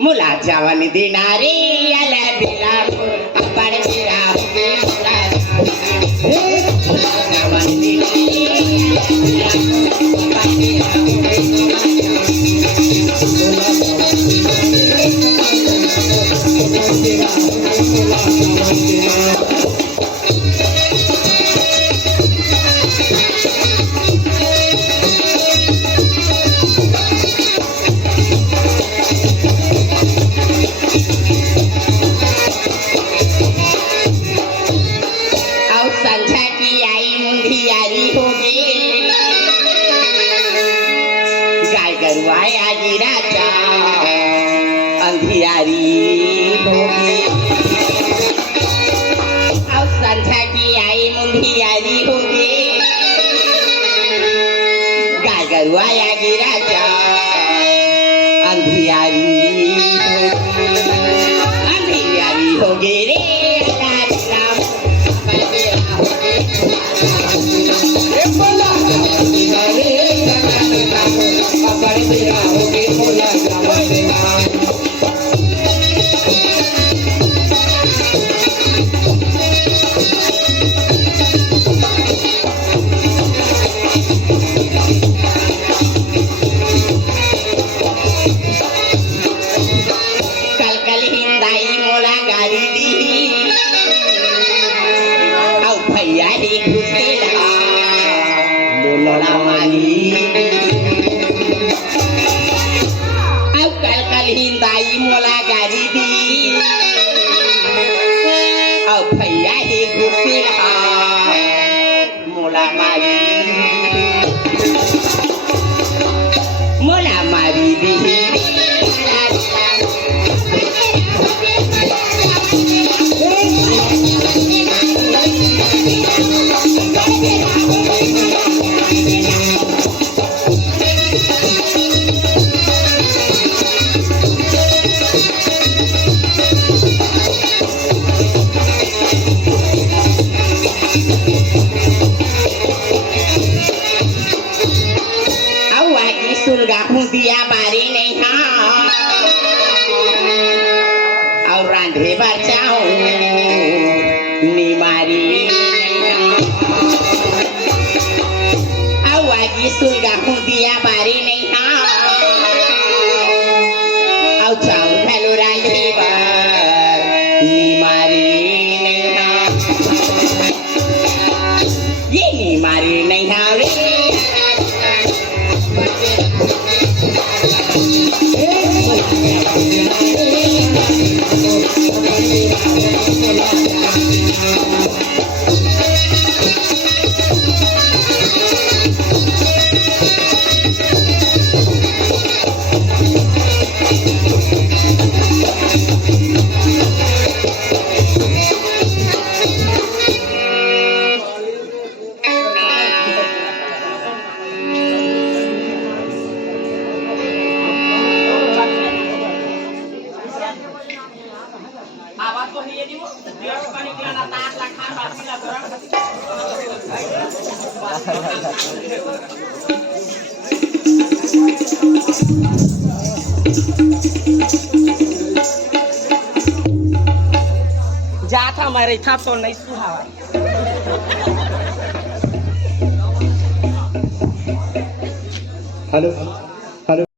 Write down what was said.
मुलाच्या वन देणारे याला बिरा आपण बिरा मुलाच्या वन संझा की आई मुंडियारी हो गई गाय गरुआया गिराचा अंधियारी हो गई अब संझा की आई मुंडियारी हो गई गाय गरुआया गिराचा अंधियारी हो गई रे कल हिंदाई मोला गाड़ी दी भैया ही घुसेला मोला माली अब कल हिंदाई मोला गाड़ी दी अब भैया ही घुसेला मोला माली दी सुलगा दिया बारी नहीं हाँ और रांधे बचाओ निमारी आवागी सुलगा दिया बारी नहीं हाँ और चाऊ घलो रांधे निमारी नहीं हाँ ये निमारी नहीं हाँ रे जा था हमारे था तो नहीं सुहावा हेलो।